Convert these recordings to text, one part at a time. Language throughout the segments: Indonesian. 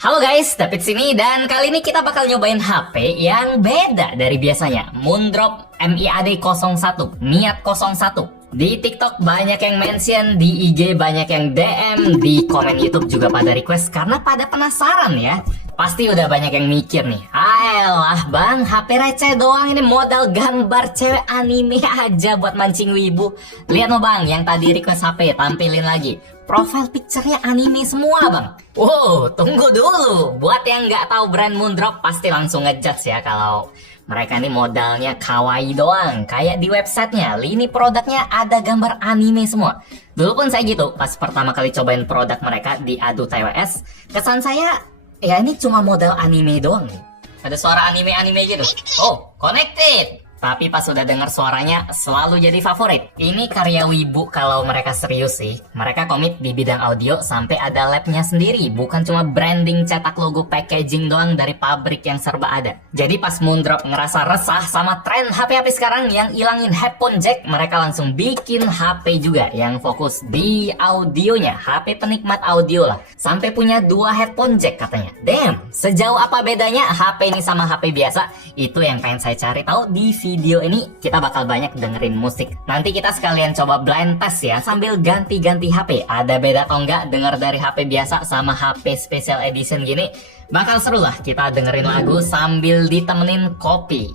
Halo guys, David sini dan kali ini kita bakal nyobain HP yang beda dari biasanya. Moondrop MIAD 01, Niat 01. Di TikTok banyak yang mention, di IG banyak yang DM, di komen YouTube juga pada request karena pada penasaran ya. Pasti udah banyak yang mikir nih, alah bang, HP receh doang ini modal gambar cewek anime aja buat mancing wibu. Lihat no bang, yang tadi request HP tampilin lagi. Profile picture-nya anime semua bang. Wow, tunggu dulu. Buat yang nggak tahu brand Moondrop pasti langsung ngejudge ya kalau mereka ini modalnya kawaii doang. Kayak di websitenya, lini produknya ada gambar anime semua. Dulu pun saya gitu, pas pertama kali cobain produk mereka di Adu TWS, kesan saya, ya ini cuma modal anime doang nih. Ada suara anime-anime gitu. Oh, connected. Tapi pas udah denger suaranya selalu jadi favorit. Ini karya wibu kalau mereka serius sih. Mereka komit di bidang audio sampai ada labnya sendiri. Bukan cuma branding cetak logo packaging doang dari pabrik yang serba ada. Jadi pas Moondrop ngerasa resah sama tren HP-HP sekarang yang ilangin headphone jack, mereka langsung bikin HP juga yang fokus di audionya. HP penikmat audio lah. Sampai punya 2 headphone jack katanya. Damn, sejauh apa bedanya HP ini sama HP biasa? Itu yang pengen saya cari tahu di video ini. Kita bakal banyak dengerin musik. Nanti kita sekalian coba blind test ya sambil ganti-ganti HP. Ada beda atau enggak denger dari HP biasa sama HP special edition gini. Bakal seru lah kita dengerin lagu sambil ditemenin kopi.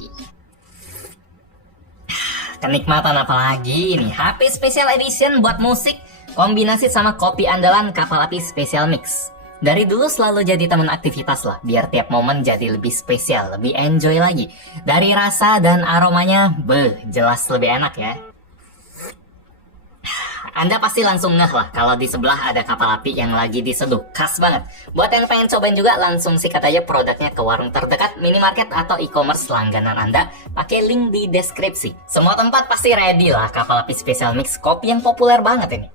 Kenikmatan apalagi ini HP special edition buat musik kombinasi sama kopi andalan Kapal Api Special Mix. Dari dulu selalu jadi teman aktivitas lah, biar tiap momen jadi lebih spesial, lebih enjoy lagi. Dari rasa dan aromanya, jelas lebih enak ya. Anda pasti langsung ngeh lah kalau di sebelah ada kapal api yang lagi diseduh, khas banget. Buat yang pengen cobain juga langsung sikat aja produknya ke warung terdekat, minimarket atau e-commerce langganan Anda, pakai link di deskripsi. Semua tempat pasti ready lah Kapal Api Special Mix, kopi yang populer banget ini.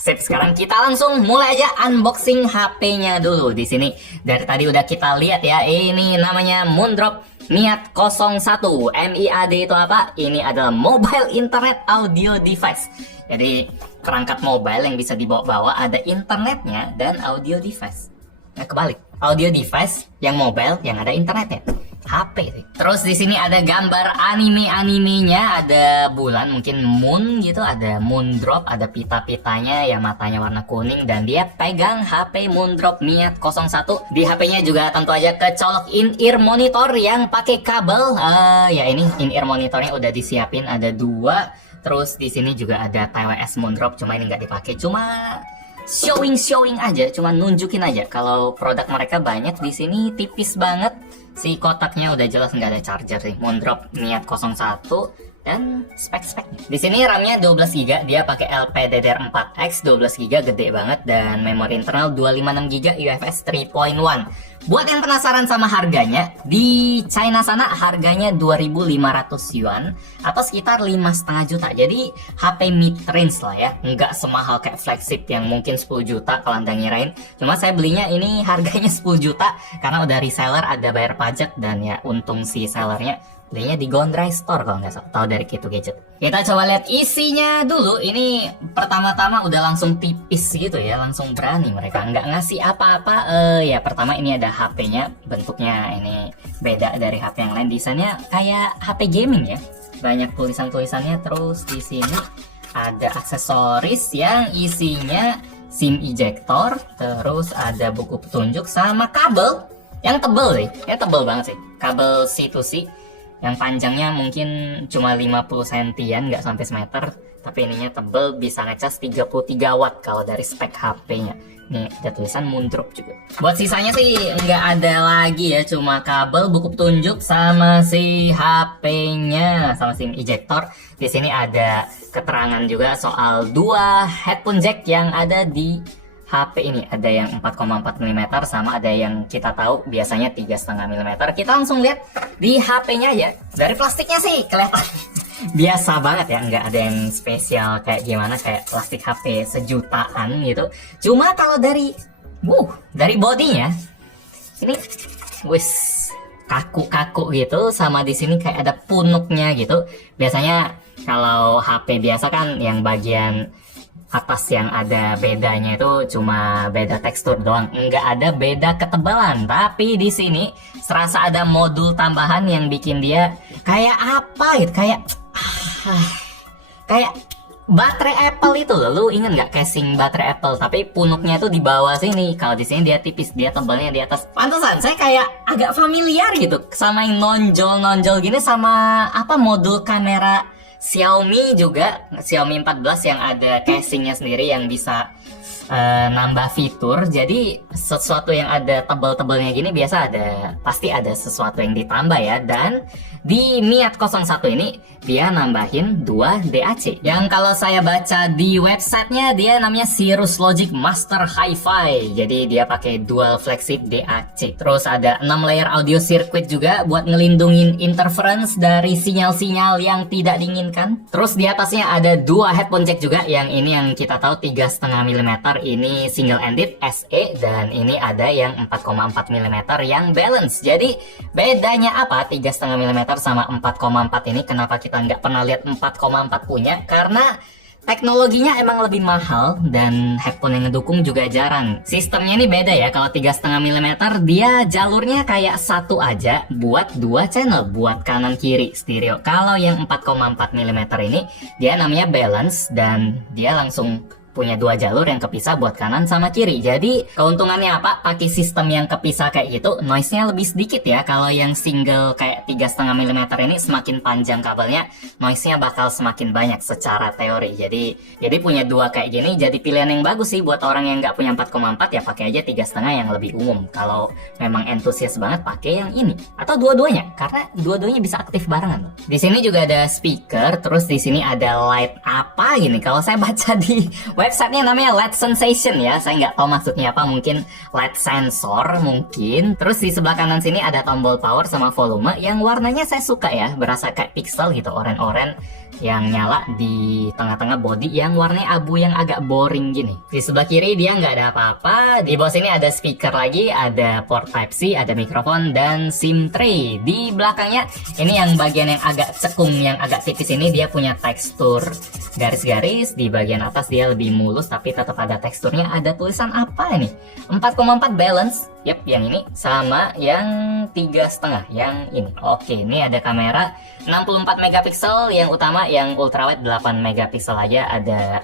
Sip, sekarang kita langsung mulai aja unboxing HP-nya dulu di sini. Dari tadi udah kita lihat ya, ini namanya Moondrop Niat 01. MIAD itu apa? Ini adalah Mobile Internet Audio Device. Jadi perangkat mobile yang bisa dibawa-bawa, ada internetnya dan audio device. Nah, kebalik. Audio device yang mobile yang ada internetnya. HP sih. Terus di sini ada gambar anime-animenya, ada bulan mungkin moon gitu, ada Moondrop, ada pita-pitanya yang matanya warna kuning dan dia pegang HP Moondrop Niat 01. Di HP-nya juga tentu aja kecolok in-ear monitor yang pakai kabel. Ya ini in-ear monitornya udah disiapin, ada 2. Terus di sini juga ada TWS Moondrop, cuma ini nggak dipakai, cuma showing aja, cuma nunjukin aja kalau produk mereka banyak. Di sini tipis banget. Si kotaknya udah jelas nggak ada charger sih. Moondrop Niat 01 dan spek-speknya. Di sini RAM-nya 12GB, dia pakai LPDDR4X, 12GB gede banget dan memori internal 256GB UFS 3.1. Buat yang penasaran sama harganya, di China sana harganya 2.500 yuan atau sekitar 5,5 juta. Jadi HP mid-range lah ya, nggak semahal kayak flagship yang mungkin 10 juta kalau Anda ngirain. Cuma saya belinya ini harganya 10 juta karena udah reseller, ada bayar pajak, dan ya untung si sellernya belinya di Gondrai Store kalau nggak salah, tahu dari Kitu Gadget. Kita coba lihat isinya dulu. Ini pertama-tama udah langsung tipis gitu ya, langsung berani mereka nggak ngasih apa-apa. Ya pertama ini ada HP-nya, bentuknya ini beda dari HP yang lain. Desainnya kayak HP gaming ya, banyak tulisan-tulisannya. Terus di sini ada aksesoris yang isinya SIM ejector, terus ada buku petunjuk sama kabel yang tebel sih, ya tebel banget sih, kabel C2C yang panjangnya mungkin cuma 50 sentian, nggak sampai semeter, tapi ininya tebel, bisa ngecas 33 watt kalau dari spek HP-nya. Nih ada tulisan Moondrop juga. Buat sisanya sih nggak ada lagi ya, cuma kabel, buku petunjuk, sama si HP-nya, sama SIM ejector. Di sini ada keterangan juga soal 2 headphone jack yang ada di HP ini. Ada yang 4,4 mm sama ada yang kita tahu biasanya 3,5 mm. Kita langsung lihat di HP-nya ya. Dari plastiknya sih kelihatan biasa banget ya, nggak ada yang spesial kayak gimana, kayak plastik HP sejutaan gitu. Cuma kalau dari bodinya ini wis kaku-kaku gitu, sama di sini kayak ada punuknya gitu. Biasanya kalau HP biasa kan yang bagian atas yang ada bedanya itu cuma beda tekstur doang, nggak ada beda ketebalan. Tapi di sini serasa ada modul tambahan yang bikin dia kayak apa gitu, kayak baterai Apple itu loh. Lu inget nggak casing baterai Apple? Tapi punuknya itu di bawah sini. Kalau di sini dia tipis, dia tebalnya di atas. Pantesan saya kayak agak familiar gitu sama yang nonjol gini, sama apa modul kamera Xiaomi juga, Xiaomi 14 yang ada casingnya sendiri yang bisa nambah fitur. Jadi sesuatu yang ada tebal-tebalnya gini biasa pasti ada sesuatu yang ditambah ya. Dan di Miat 01 ini dia nambahin 2 DAC yang kalau saya baca di websitenya dia namanya Cirrus Logic Master Hi-Fi. Jadi dia pakai dual flagship DAC. Terus ada 6 layer audio circuit juga buat ngelindungin interference dari sinyal-sinyal yang tidak diinginkan. Terus di atasnya ada 2 headphone jack juga, yang ini yang kita tahu 3,5 mm, ini single ended SE, dan ini ada yang 4,4 mm yang balance. Jadi bedanya apa 3,5 mm sama 4,4 ini? Kenapa kita nggak pernah lihat 4,4 punya? Karena teknologinya emang lebih mahal dan headphone yang ngedukung juga jarang. Sistemnya ini beda ya. Kalau 3,5 mm dia jalurnya kayak satu aja buat 2 channel, buat kanan kiri stereo. Kalau yang 4,4 mm ini dia namanya balance dan dia langsung punya 2 jalur yang kepisah buat kanan sama kiri. Jadi keuntungannya apa? Pakai sistem yang kepisah kayak gitu, noise-nya lebih sedikit ya. Kalau yang single kayak 3,5 mm ini semakin panjang kabelnya, noise-nya bakal semakin banyak secara teori. Jadi punya 2 kayak gini jadi pilihan yang bagus sih buat orang yang nggak punya 4,4, ya pakai aja 3,5 yang lebih umum. Kalau memang entusias banget pakai yang ini atau dua-duanya, karena dua-duanya bisa aktif barengan. Di sini juga ada speaker, terus di sini ada light apa gini. Kalau saya baca di websitenya namanya LED Sensation ya, saya nggak tahu maksudnya apa, mungkin LED sensor mungkin. Terus di sebelah kanan sini ada tombol power sama volume yang warnanya saya suka ya, berasa kayak pixel gitu, oranye-oranye yang nyala di tengah-tengah body yang warnanya abu yang agak boring gini. Di sebelah kiri dia nggak ada apa-apa. Di bawah sini ada speaker lagi, ada port Type-C, ada mikrofon dan SIM tray. Di belakangnya ini yang bagian yang agak cekung, yang agak tipis ini dia punya tekstur garis-garis. Di bagian atas dia lebih mulus tapi tetap ada teksturnya. Ada tulisan apa ini? 4,4 balance. Yap, yang ini sama yang 3,5 yang ini. Oke, ini ada kamera 64 megapiksel yang utama, yang ultrawide 8 megapiksel aja. Ada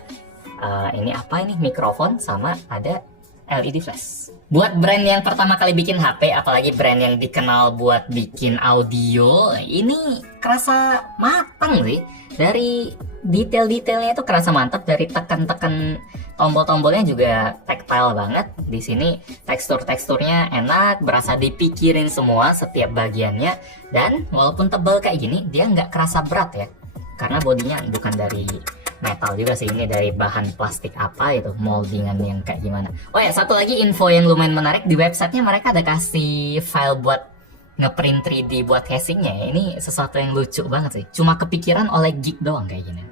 ini apa ini? Mikrofon sama ada LED flash. Buat brand yang pertama kali bikin HP, apalagi brand yang dikenal buat bikin audio, ini kerasa matang sih. Dari detail-detailnya itu kerasa mantap, dari tekan-tekan tombol-tombolnya juga tactile banget. Di sini tekstur-teksturnya enak, berasa dipikirin semua setiap bagiannya. Dan walaupun tebal kayak gini, dia nggak kerasa berat ya, karena bodinya bukan dari metal juga sih, ini dari bahan plastik apa itu, moldingan yang kayak gimana. Oh ya, satu lagi info yang lumayan menarik, di websitenya mereka ada kasih file buat ngeprint 3D buat casingnya ya. Ini sesuatu yang lucu banget sih, cuma kepikiran oleh geek doang kayak gini.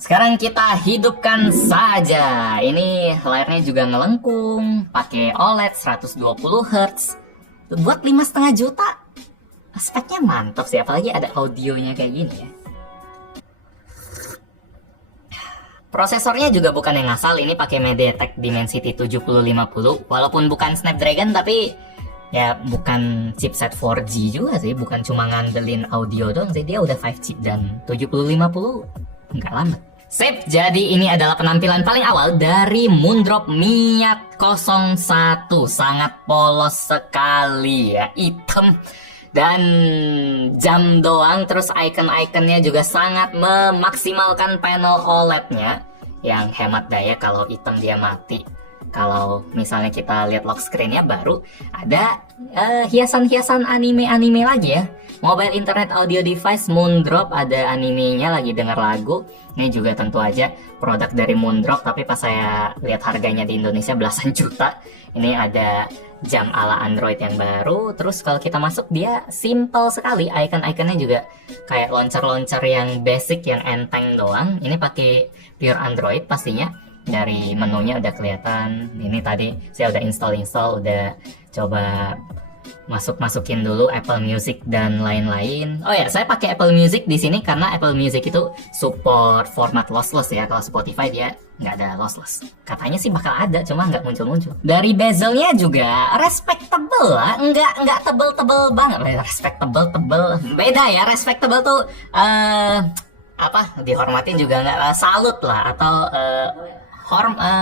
Sekarang kita hidupkan saja. Ini layarnya juga ngelengkung, pakai OLED 120 Hz. Buat 5,5 juta, speknya mantap sih, apalagi ada audionya kayak gini ya. Prosesornya juga bukan yang ngasal, ini pakai MediaTek Dimensity 7050. Walaupun bukan Snapdragon tapi ya bukan chipset 4G juga sih, bukan cuma ngandelin audio doang sih, dia udah 5 chip dan 7050 nggak lama. Sip, jadi ini adalah penampilan paling awal dari Moondrop Miat 01. Sangat polos sekali ya, hitam dan jam doang. Terus icon-iconnya juga sangat memaksimalkan panel OLED-nya yang hemat daya. Kalau hitam dia mati. Kalau misalnya kita lihat lock screen-nya baru ada hiasan-hiasan anime-anime lagi ya. Mobile Internet Audio Device Moondrop, ada animenya lagi denger lagu. Ini juga tentu aja produk dari Moondrop, tapi pas saya lihat harganya di Indonesia belasan juta. Ini ada jam ala Android yang baru. Terus kalau kita masuk dia simple sekali, icon-iconnya juga kayak launcher-launcher yang basic, yang enteng doang. Ini pakai pure Android pastinya. Dari menunya udah kelihatan. Ini tadi saya udah install, udah coba masukin dulu Apple Music dan lain-lain. Oh ya, saya pakai Apple Music di sini karena Apple Music itu support format lossless ya. Kalau Spotify dia nggak ada lossless. Katanya sih bakal ada, cuma nggak muncul-muncul. Dari bezelnya juga respectable lah, nggak tebel-tebel banget. Respectable beda ya. Respectable tuh apa? Dihormatin juga nggak, salut lah atau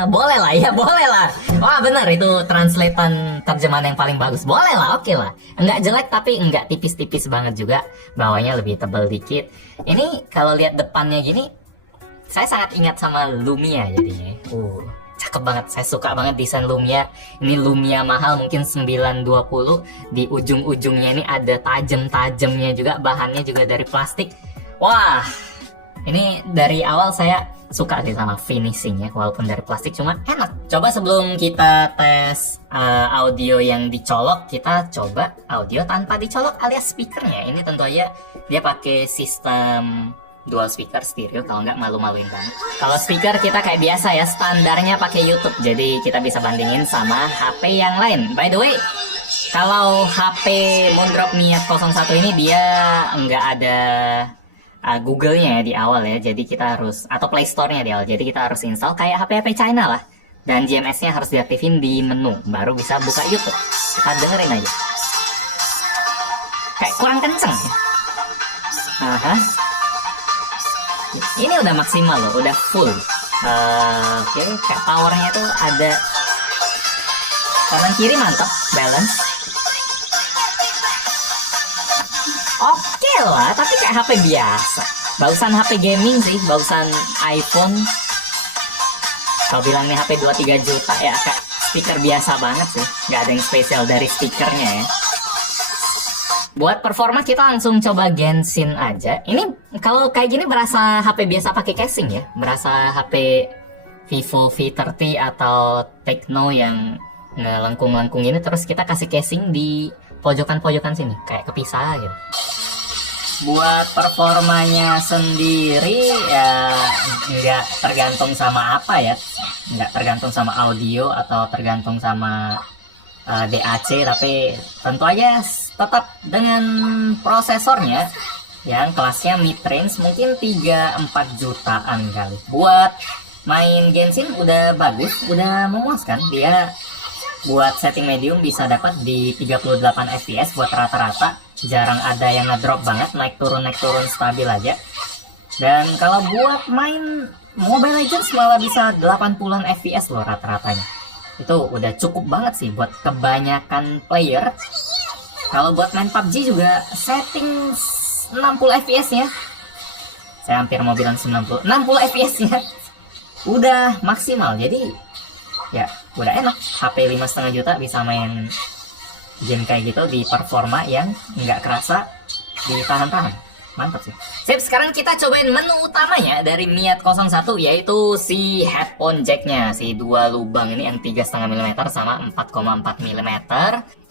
boleh lah ya, boleh lah. Wah bener, itu translatean terjemahan yang paling bagus. Boleh lah, oke lah. Nggak jelek tapi nggak tipis-tipis banget juga. Bawahnya lebih tebal dikit. Ini kalau lihat depannya gini, saya sangat ingat sama Lumia jadinya. Cakep banget, saya suka banget desain Lumia. Ini Lumia mahal, mungkin 920. Di ujung-ujungnya ini ada tajam-tajamnya juga. Bahannya juga dari plastik. Wah, ini dari awal saya suka sih sama finishingnya, walaupun dari plastik, cuma enak. Coba sebelum kita tes audio yang dicolok, kita coba audio tanpa dicolok alias speakernya. Ini tentu aja dia pakai sistem dual speaker stereo, kalau nggak malu-maluin banget. Kalau speaker kita kayak biasa ya, standarnya pakai YouTube, jadi kita bisa bandingin sama HP yang lain. By the way, kalau HP Moondrop Miat 01 ini dia nggak ada Google-nya ya di awal ya, jadi kita harus, atau Play Store-nya di awal, jadi kita harus install kayak HP-HP China lah. Dan GMS-nya harus diaktifin di menu, baru bisa buka YouTube. Kita dengerin aja. Kayak kurang kenceng ya. Ini udah maksimal loh, udah full. Oke, kayak powernya tuh ada kanan kiri, mantap, balance. Oke lah, tapi kayak HP biasa. Bagusan HP gaming sih, bagusan iPhone. Kalau bilang nih HP 2-3 juta ya, kayak speaker biasa banget sih. Nggak ada yang spesial dari speakernya ya. Buat performa kita langsung coba Genshin aja. Ini kalau kayak gini berasa HP biasa pakai casing ya. Berasa HP Vivo V30 atau Tecno yang ngelengkung-lengkung ini, terus kita kasih casing di pojokan-pojokan sini, kayak kepisah gitu. Buat performanya sendiri ya nggak tergantung sama apa ya, nggak tergantung sama audio atau tergantung sama DAC, tapi tentu aja tetap dengan prosesornya yang kelasnya mid range, mungkin 3-4 jutaan kali. Buat main Genshin udah bagus, udah memuaskan. Dia buat setting medium bisa dapat di 38 fps buat rata-rata, jarang ada yang ngedrop banget, naik turun stabil aja. Dan kalau buat main Mobile Legends malah bisa 80-an fps loh rata-ratanya. Itu udah cukup banget sih buat kebanyakan player. Kalau buat main PUBG juga setting 60 fps nya, saya hampir mau bilang 60 fps nya udah maksimal, jadi ya udah enak. HP 5,5 juta bisa main game kayak gitu di performa yang nggak kerasa, ditahan-tahan. Mantap sih. Sip, sekarang kita cobain menu utamanya dari Miat 01, yaitu si headphone jacknya, si 2 lubang ini yang 3,5 mm sama 4,4 mm.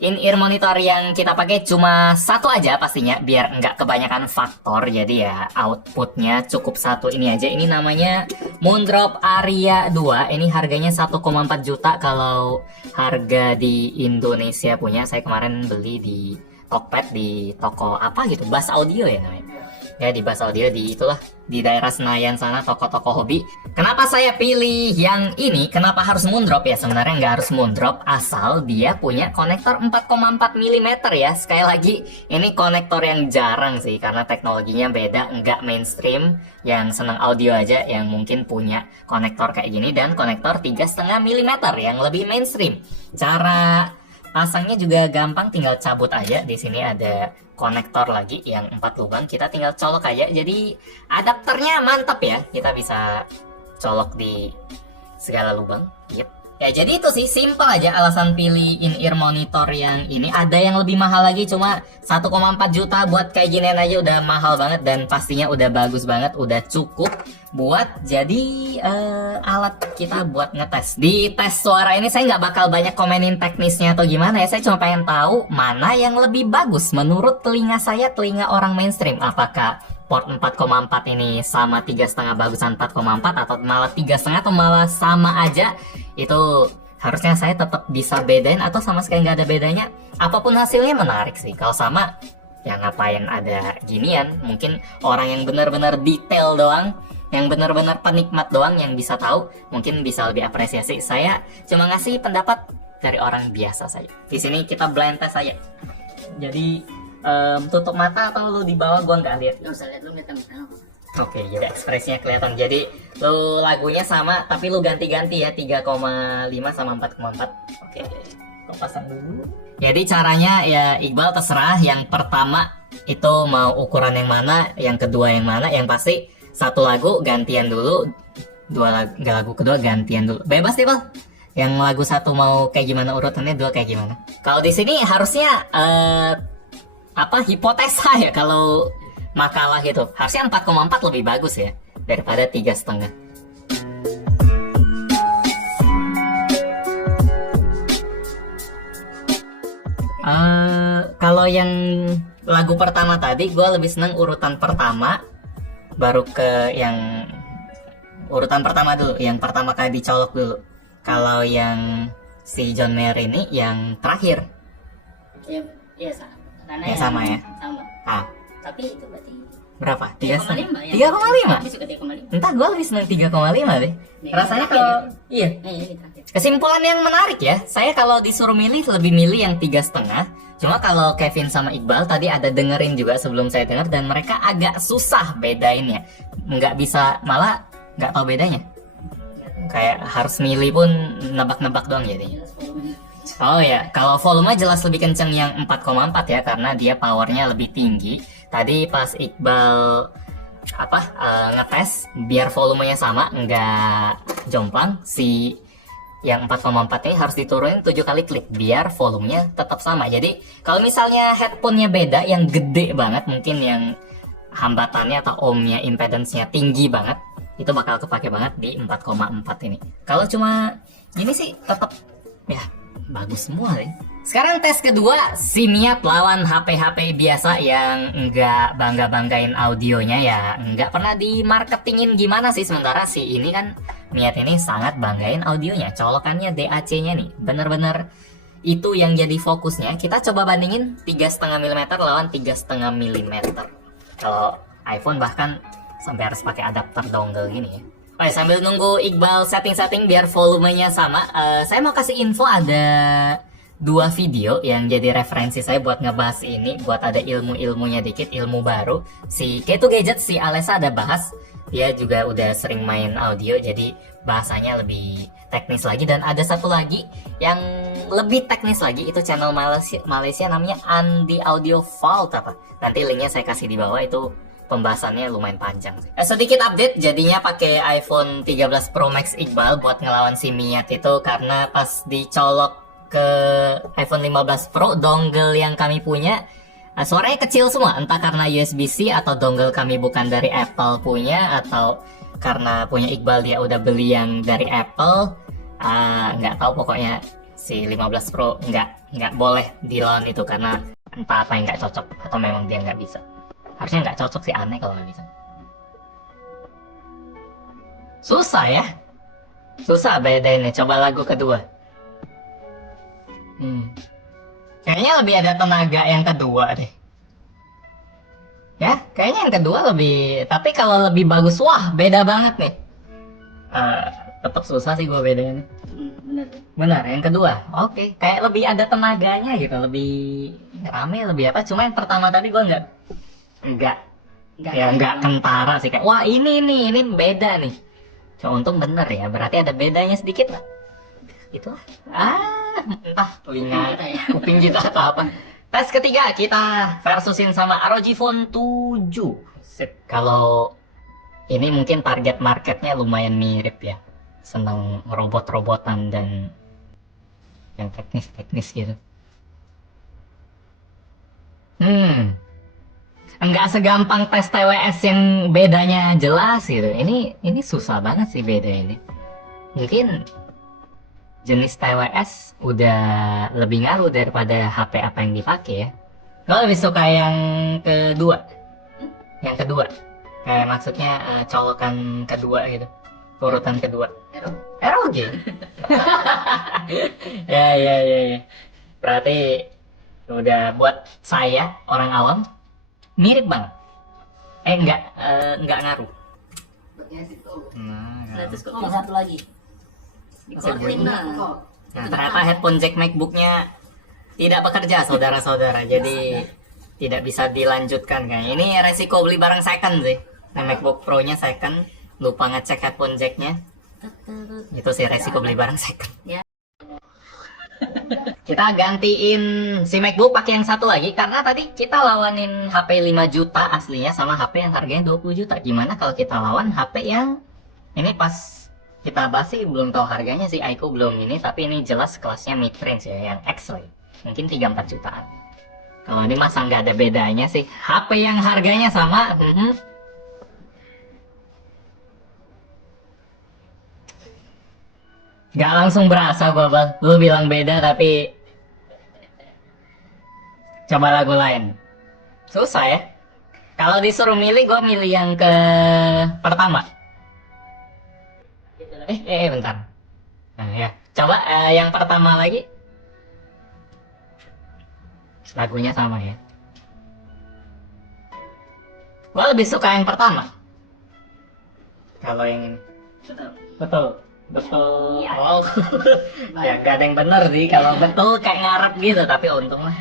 In-ear monitor yang kita pakai cuma satu aja pastinya, biar nggak kebanyakan faktor, jadi ya outputnya cukup satu ini aja. Ini namanya Moondrop Aria 2, ini harganya 1,4 juta kalau harga di Indonesia punya. Saya kemarin beli di Tokped, di toko apa gitu, Bass Audio ya namanya. Ya di Bass Audio, di itulah di daerah Senayan sana, toko-toko hobi. Kenapa saya pilih yang ini? Kenapa harus Moondrop ya? Sebenarnya nggak harus Moondrop, asal dia punya konektor 4,4 mm ya. Sekali lagi, ini konektor yang jarang sih karena teknologinya beda, nggak mainstream. Yang senang audio aja yang mungkin punya konektor kayak gini, dan konektor 3,5 mm yang lebih mainstream. Cara pasangnya juga gampang, tinggal cabut aja. Di sini ada konektor lagi yang 4 lubang, kita tinggal colok aja. Jadi adapternya mantap ya, kita bisa colok di segala lubang. Yep. Ya jadi itu sih, simple aja alasan pilih in-ear monitor yang ini. Ada yang lebih mahal lagi, cuma 1,4 juta buat kayak ginian aja udah mahal banget, dan pastinya udah bagus banget, udah cukup buat jadi alat kita buat ngetes. Di tes suara ini saya nggak bakal banyak komenin teknisnya atau gimana ya, saya cuma pengen tahu mana yang lebih bagus menurut telinga saya, telinga orang mainstream. Apakah port 4,4 ini sama 3,5 bagusan 4,4, atau malah 3,5 atau malah sama aja? Itu harusnya saya tetap bisa bedain atau sama sekali nggak ada bedanya. Apapun hasilnya menarik sih. Kalau sama, ya ngapain ada ginian. Mungkin orang yang benar-benar detail doang, yang benar-benar penikmat doang yang bisa tahu, mungkin bisa lebih apresiasi. Saya cuma ngasih pendapat dari orang biasa saja. Di sini kita blind test saja. Jadi tutup mata atau lu di bawah, gua nggak lihat. Nggak usah lihat, lu lihat sama. Oke, jadi ekspresinya kelihatan. Jadi lu lagunya sama, tapi lu ganti-ganti ya, 3,5 sama 4,4. Oke, gua pasang dulu. Jadi caranya ya Iqbal terserah. Yang pertama itu mau ukuran yang mana, yang kedua yang mana. Yang pasti satu lagu gantian dulu, lagu kedua gantian dulu. Bebas nih, Bal. Yang lagu satu mau kayak gimana urutannya, dua kayak gimana. Kalau di sini harusnya hipotesa ya, kalau makalah itu harusnya 4,4 lebih bagus ya daripada 3,5. Kalau yang lagu pertama tadi, gue lebih seneng urutan pertama, baru ke yang urutan pertama dulu, yang pertama kali dicolok dulu. Kalau yang si John Mayer ini yang terakhir. Iya sama. Karena Ya sama ya. Sama. Ah, Tapi itu berarti berapa? 3,5 ya. 3,5. Tapi suka 3,5. Entah, gue lebih seneng 3,5 deh. Rasanya kalau iya. Ini terakhir. Kesimpulan yang menarik ya, saya kalau disuruh milih lebih milih yang 3,5. Cuma kalau Kevin sama Iqbal tadi ada dengerin juga sebelum saya dengar, dan mereka agak susah bedainnya. Nggak bisa, malah nggak tahu bedanya. Kayak harus milih pun nebak-nebak doang jadinya. Oh ya, kalau volume jelas lebih kenceng yang 4,4 ya, karena dia powernya lebih tinggi. Tadi pas Iqbal ngetes biar volumenya sama, nggak jomplang, si yang 4,4 ini harus diturunin 7 kali klik biar volumenya tetap sama. Jadi kalau misalnya headphone-nya beda, yang gede banget, mungkin yang hambatannya atau ohmnya, impedance-nya tinggi banget, itu bakal kepake banget di 4,4 ini. Kalau cuma gini sih tetap ya bagus semua deh. Sekarang tes kedua, si Miat lawan HP-HP biasa yang nggak bangga-banggain audionya ya, nggak pernah di marketingin gimana sih. Sementara si ini kan, Miat ini sangat banggain audionya, colokannya DAC-nya nih, bener-bener itu yang jadi fokusnya. Kita coba bandingin 3,5 mm lawan 3,5 mm. Kalau iPhone bahkan sampai harus pakai adapter dongle gini ya. Oke, sambil nunggu Iqbal setting-setting biar volumenya sama, saya mau kasih info, ada 2 video yang jadi referensi saya buat ngebahas ini, buat ada ilmu-ilmunya dikit, ilmu baru. Si K2 Gadget, si Alessa ada bahas, dia juga udah sering main audio, jadi bahasanya lebih teknis lagi. Dan ada satu lagi yang lebih teknis lagi, itu channel Malaysia namanya Andi Audio Vault apa. Nanti linknya saya kasih di bawah, itu pembahasannya lumayan panjang. Sedikit update, jadinya pakai iPhone 13 Pro Max Iqbal buat ngelawan si Miat itu, karena pas dicolok ke iPhone 15 Pro, dongle yang kami punya suaranya kecil semua, entah karena USB-C atau dongle kami bukan dari Apple punya, atau karena punya Iqbal dia udah beli yang dari Apple. Nggak tahu, pokoknya si 15 Pro nggak boleh dilawan itu, karena entah apa yang nggak cocok atau memang dia nggak bisa. Harusnya nggak cocok sih, aneh kalau nggak bisa. Susah ya, susah bedainnya. Coba lagu kedua. Kayaknya lebih ada tenaga yang kedua deh. Ya, kayaknya yang kedua lebih. Tapi kalau lebih bagus, wah beda banget nih. Tetap susah sih gue bedain. Benar, yang kedua. Oke, kayak lebih ada tenaganya gitu, lebih rame, lebih apa. Cuma yang pertama tadi gue nggak kentara sih, kayak wah ini beda nih. Cuma untung bener ya, berarti ada bedanya sedikit lah. Itulah. Entah kuping kita atau apa. Tes ketiga kita versusin sama ROG Phone 7. Sip. Kalau ini mungkin target marketnya lumayan mirip ya, seneng robot-robotan dan yang teknis-teknis gitu. Enggak segampang tes TWS yang bedanya jelas gitu. Ini susah banget sih beda ini. Mungkin jenis TWS udah lebih ngaruh daripada HP apa yang dipakai ya. Gue lebih suka yang kedua. Yang kedua. Kayak maksudnya colokan kedua gitu. Urutan kedua. ROG. Ya. Berarti udah buat saya orang awam mirip banget. Enggak ngaruh. Nah, Terus kok satu lagi. Di Masih korting bunyi. nah. Nah, ternyata headphone jack MacBooknya tidak bekerja, saudara-saudara. Jadi tidak bisa dilanjutkan kayaknya. Ini resiko beli barang second sih. Nah, MacBook Pro-nya second, lupa ngecek headphone jack-nya. Itu sih resiko beli barang second. Ya. Kita gantiin si MacBook pakai yang satu lagi karena tadi kita lawanin HP 5 juta aslinya sama HP yang harganya 20 juta. Gimana kalau kita lawan HP yang ini pas kita bahas sih belum tahu harganya sih, Aiko belum ini, tapi ini jelas kelasnya mid range ya, yang X-ray. Mungkin 3-4 jutaan. Kalau ini masa nggak ada bedanya sih. HP yang harganya sama, nggak langsung berasa Babal. Lu bilang beda tapi coba lagu lain. Susah ya. Kalau disuruh milih, gue milih yang ke pertama. Bentar. Nah, ya. Coba yang pertama lagi. Lagunya sama ya. Gue lebih suka yang pertama. Kalau yang ini. Betul. Iya. Wow. Ya gak ada yang bener sih. Kalau betul kayak ngarep gitu. Tapi untung lah.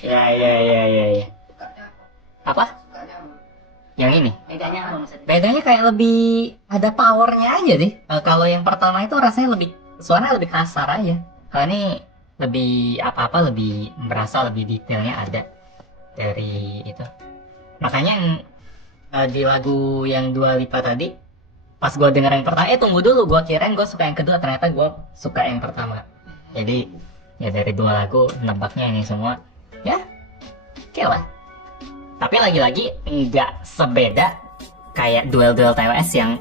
Ya. Apa? Yang ini? Bedanya apa maksudnya? Bedanya kayak lebih ada powernya aja deh. Kalau yang pertama itu rasanya lebih suaranya lebih kasar aja. Kalau ini lebih apa-apa lebih berasa lebih detailnya ada dari itu. Makanya yang di lagu yang Dua Lipa tadi, pas gue denger yang pertama, tunggu dulu, gue kirain gue suka yang kedua, ternyata gue suka yang pertama. Jadi ya dari dua lagu nebaknya ini semua, ya oke lah. Tapi lagi-lagi nggak sebeda kayak duel-duel TWS yang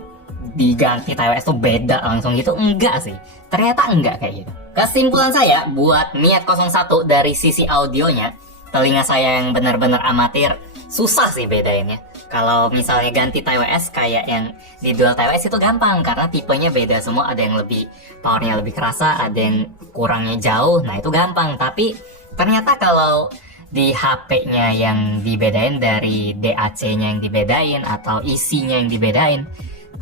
diganti TWS tuh beda langsung gitu, enggak sih. Ternyata enggak kayak gitu. Kesimpulan saya buat Miat 01 dari sisi audionya, telinga saya yang benar-benar amatir, susah sih bedainnya. Kalau misalnya ganti TWS kayak yang di duel TWS itu gampang karena tipenya beda semua, ada yang lebih powernya lebih kerasa, ada yang kurangnya jauh, nah itu gampang. Tapi ternyata kalau di HP-nya yang dibedain, dari DAC-nya yang dibedain atau isi-nya yang dibedain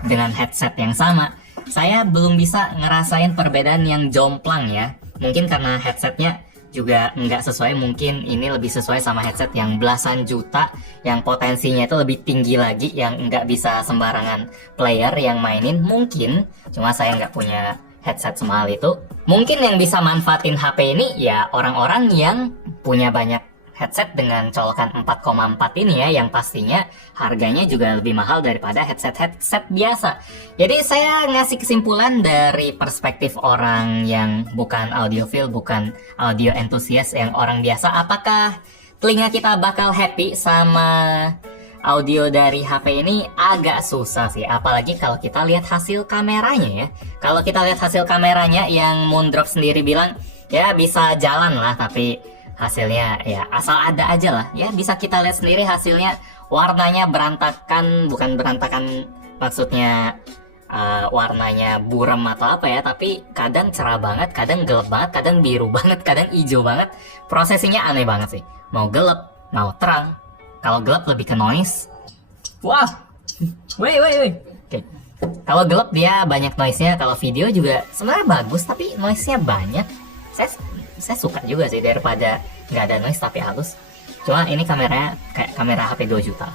dengan headset yang sama, saya belum bisa ngerasain perbedaan yang jomplang ya. Mungkin karena headsetnya juga nggak sesuai, mungkin ini lebih sesuai sama headset yang belasan juta, yang potensinya itu lebih tinggi lagi, yang nggak bisa sembarangan player yang mainin mungkin. Cuma saya nggak punya headset semahal itu. Mungkin yang bisa manfaatin HP ini ya orang-orang yang punya banyak headset dengan colokan 4,4 ini ya, yang pastinya harganya juga lebih mahal daripada headset-headset biasa. Jadi saya ngasih kesimpulan dari perspektif orang yang bukan audiophile, bukan audio enthusiast, yang orang biasa, apakah telinga kita bakal happy sama audio dari HP ini? Agak susah sih, apalagi kalau kita lihat hasil kameranya ya. Kalau kita lihat hasil kameranya yang Moondrop sendiri bilang ya bisa jalan lah, tapi hasilnya ya asal ada aja lah ya. Bisa kita lihat sendiri hasilnya, warnanya berantakan, bukan berantakan maksudnya warnanya buram atau apa ya, tapi kadang cerah banget, kadang gelap banget, kadang biru banget, kadang hijau banget. Prosesinya aneh banget sih, mau gelap mau terang. Kalau gelap lebih ke noise. Wah, wait. Oke. Kalau gelap dia banyak noise-nya. Kalau video juga sebenarnya bagus tapi noise-nya banyak. Saya suka juga sih daripada nggak ada noise tapi halus. Cuma ini kameranya kayak kamera HP 2 juta.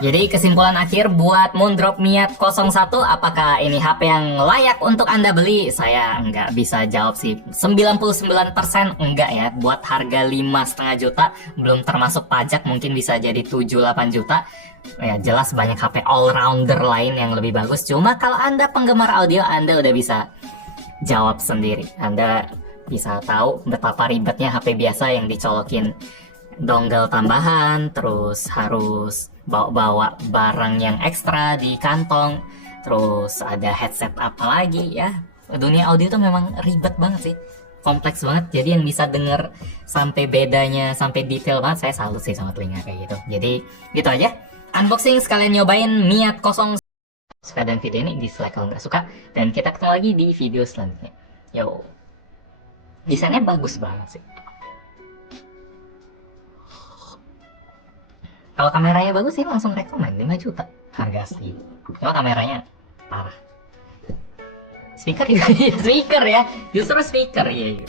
Jadi kesimpulan akhir buat Moondrop Miat 01, apakah ini HP yang layak untuk Anda beli? Saya nggak bisa jawab sih. 99% enggak ya. Buat harga 5,5 juta, belum termasuk pajak, mungkin bisa jadi 7-8 juta. Ya jelas banyak HP all-rounder lain yang lebih bagus. Cuma kalau Anda penggemar audio, Anda udah bisa jawab sendiri. Anda bisa tahu betapa ribetnya HP biasa yang dicolokin dongle tambahan, terus harus bawa barang yang ekstra di kantong, terus ada headset apa lagi ya. Dunia audio tuh memang ribet banget sih, kompleks banget. Jadi yang bisa denger sampai bedanya, sampai detail banget, saya salut sih sama telinga kayak gitu. Jadi gitu aja, unboxing sekalian nyobain Miat 01. suka dengan video ini, dislike kalau nggak suka. Dan kita ketemu lagi di video selanjutnya. Yo, desainnya bagus banget sih. Kalau kameranya bagus sih langsung rekomen 5 juta harga asli. Cuma kameranya parah. Speaker juga speaker ya, justru speaker ya.